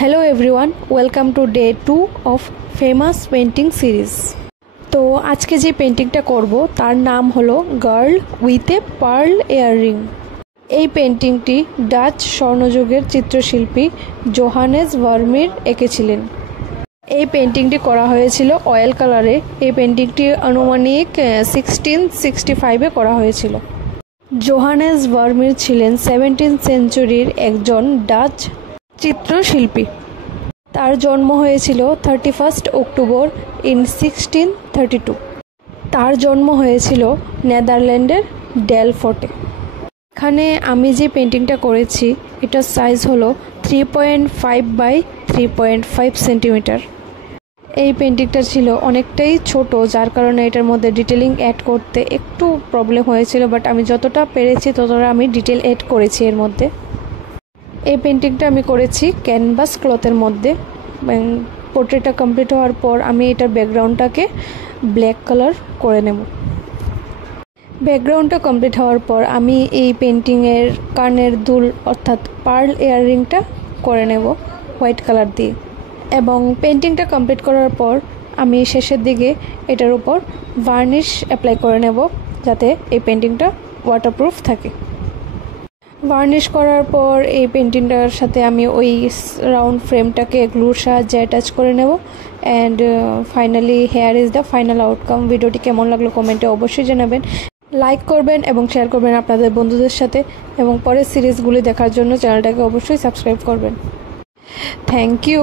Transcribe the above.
Hello everyone, welcome to day 2 of famous painting series. তো আজকে যে পেন্টিংটা করব তার নাম হলো girl with a pearl earring. এই পেন্টিংটি ডাচ স্বর্ণযুগের চিত্রশিল্পী জোহানেস ভার্মির এঁকেছিলেন। এই পেন্টিংটি করা হয়েছিল অয়েল কালারে। এই পেন্টিংটি আনুমানিক 1665-এ করা হয়েছিল। জোহানেস ভার্মির ছিলেন 17th সেঞ্চুরির একজন ডাচ চিত্রশিল্পী। তার জন্ম হয়েছিল 31 অক্টোবর 1632। তার জন্ম হয়েছিল নেদারল্যান্ডের ডেলফোর্টে। এখানে আমি যে পেন্টিংটা করেছি এটার সাইজ হলো 3.5 বাই 3.5 সেন্টিমিটার। এই পেন্টিংটা ছিল অনেকটাই ছোট, যার কারণে এটার মধ্যে ডিটেলিং অ্যাড করতে একটু প্রবলেম হয়েছিল, বাট আমি যতটা পেরেছি ততটা আমি ডিটেল অ্যাড করেছি এর মধ্যে। এই পেন্টিংটা আমি করেছি ক্যানভাস ক্লথের মধ্যে। পোর্ট্রেটটা কমপ্লিট হওয়ার পর আমি এটার ব্যাকগ্রাউন্ডটাকে ব্ল্যাক কালার করে নেব। ব্যাকগ্রাউন্ডটা কমপ্লিট হওয়ার পর আমি এই পেন্টিংয়ের কানের দুল অর্থাৎ পার্ল ইয়াররিংটা করে নেব হোয়াইট কালার দিয়ে। এবং পেন্টিংটা কমপ্লিট করার পর আমি শেষের দিকে এটার উপর ভার্নিশ অ্যাপ্লাই করে নেব, যাতে এই পেন্টিংটা ওয়াটারপ্রুফ থাকে। ভার্নিশ করার পর এই পেন্টিংটার সাথে আমি ওই রাউন্ড ফ্রেমটাকে গ্লুর সাহায্যে অ্যাটাচ করে নেব। And finally hair is the final outcome. ভিডিওটি কেমন লাগলো কমেন্টে অবশ্যই জানাবেন, লাইক করবেন এবং শেয়ার করবেন আপনাদের বন্ধুদের সাথে, এবং পরের সিরিজগুলি দেখার জন্য চ্যানেলটাকে অবশ্যই সাবস্ক্রাইব করবেন। Thank you.